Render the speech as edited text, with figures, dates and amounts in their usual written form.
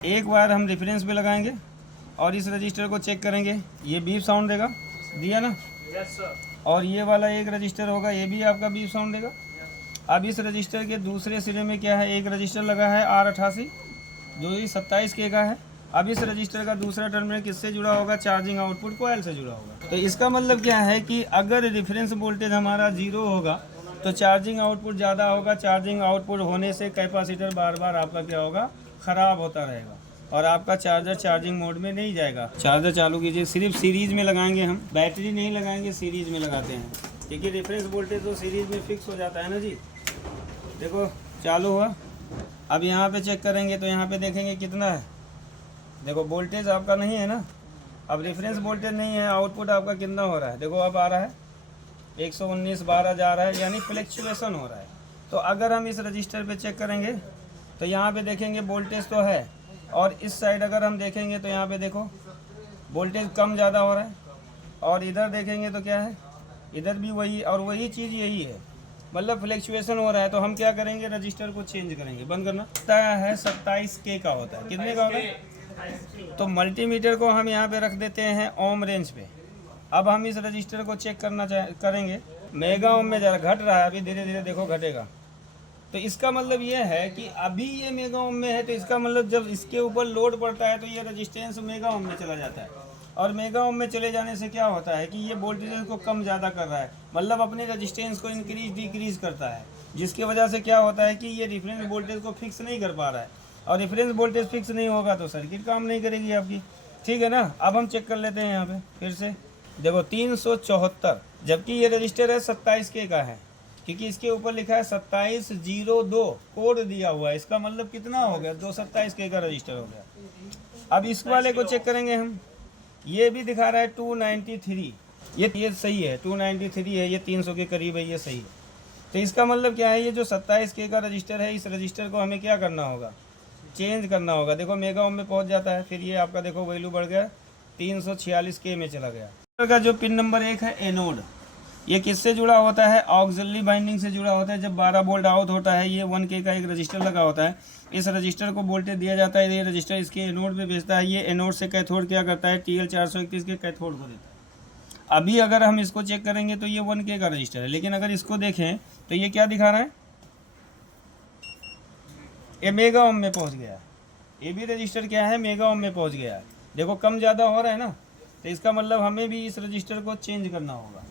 एक बार हम रेफरेंस पे लगाएंगे और इस रजिस्टर को चेक करेंगे। ये बीप साउंड देगा, दिया ना? Yes sir. और ये वाला एक रजिस्टर होगा, ये भी आपका बीप साउंड देगा। अब इस रजिस्टर के दूसरे सिरे में क्या है, एक रजिस्टर लगा है R88 जो ये 27K का है। अब इस रजिस्टर का दूसरा टर्मिनल किससे जुड़ा होगा? चार्जिंग आउटपुट कॉइल से जुड़ा होगा। तो इसका मतलब क्या है कि अगर रेफरेंस वोल्टेज हमारा 0 होगा तो चार्जिंग आउटपुट ज़्यादा होगा। चार्जिंग आउटपुट होने से कैपेसिटर बार बार आपका क्या होगा? ख़राब होता रहेगा और आपका चार्जर चार्जिंग मोड में नहीं जाएगा। चार्जर चालू कीजिए, सिर्फ सीरीज़ में लगाएंगे हम, बैटरी नहीं लगाएंगे, सीरीज़ में लगाते हैं क्योंकि रेफरेंस वोल्टेज तो सीरीज़ में फिक्स हो जाता है ना जी। देखो चालू हुआ। अब यहाँ पे चेक करेंगे तो यहाँ पे देखेंगे कितना है। देखो वोल्टेज आपका नहीं है ना, अब रेफरेंस वोल्टेज नहीं है, आउटपुट आपका कितना हो रहा है? देखो अब आ रहा है 119/12 जा रहा है, यानी फ्लक्चुएशन हो रहा है। तो अगर हम इस रजिस्टर पे चेक करेंगे तो यहाँ पे देखेंगे वोल्टेज तो है, और इस साइड अगर हम देखेंगे तो यहाँ पे देखो वोल्टेज कम ज़्यादा हो रहा है, और इधर देखेंगे तो क्या है, इधर भी वही, और वही चीज़ यही है, मतलब फ्लक्चुएशन हो रहा है। तो हम क्या करेंगे, रजिस्टर को चेंज करेंगे, बंद करना। बताया है 27K का होता है, कितने का होता है? तो मल्टीमीटर को हम यहाँ पे रख देते हैं ओम रेंज पे। अब हम इस रजिस्टर को चेक करेंगे, मेगा ओम में ज़रा घट रहा है, अभी धीरे धीरे देखो घटेगा। तो इसका मतलब ये है कि अभी ये मेगा ओम में है, तो इसका मतलब जब इसके ऊपर लोड पड़ता है तो ये रजिस्टेंस मेगा ओम में चला जाता है, और मेगा ओम में चले जाने से क्या होता है कि ये वोल्टेज को कम ज़्यादा कर रहा है, मतलब अपने रजिस्टेंस को इंक्रीज डिक्रीज करता है, जिसकी वजह से क्या होता है कि ये रेफरेंस वोल्टेज को फिक्स नहीं कर पा रहा है, और रेफरेंस वोल्टेज फिक्स नहीं होगा तो सर्किट काम नहीं करेगी आपकी। ठीक है ना? अब हम चेक कर लेते हैं यहाँ पे फिर से। देखो 374, जबकि ये रजिस्टर है 27K का है, क्योंकि इसके ऊपर लिखा है 2702 कोड दिया हुआ है। इसका मतलब कितना हो गया? 227K का रजिस्टर हो गया। अब इस वाले को चेक करेंगे हम, ये भी दिखा रहा है 293, ये सही है, 293 है, ये 300 के करीब है, ये सही है। तो इसका मतलब क्या है, ये जो 27K का रजिस्टर है, इस रजिस्टर को हमें क्या करना होगा? चेंज करना होगा। देखो मेगा ओम में पहुंच जाता है, फिर ये आपका देखो वैल्यू बढ़ गया 346K में चला गया। का जो पिन नंबर 1 है एनोड, ये किससे जुड़ा होता है? ऑक्सिलरी बाइंडिंग से जुड़ा होता है। जब 12 वोल्ट आउट होता है, ये 1K का एक रजिस्टर लगा होता है, इस रजिस्टर को वोल्टेज दिया जाता है, ये रजिस्टर इसके एनोड पे भेजता है, ये एनोड से कैथोड क्या करता है? TL431 के कैथोड को देता है। अभी अगर हम इसको चेक करेंगे तो ये 1K का रजिस्टर है, लेकिन अगर इसको देखें तो ये क्या दिखा रहा है? ये मेगा ओम में पहुँच गया। ये भी रजिस्टर क्या है? मेगा ओम में पहुँच गया है। देखो कम ज़्यादा हो रहा है ना, तो इसका मतलब हमें भी इस रजिस्टर को चेंज करना होगा।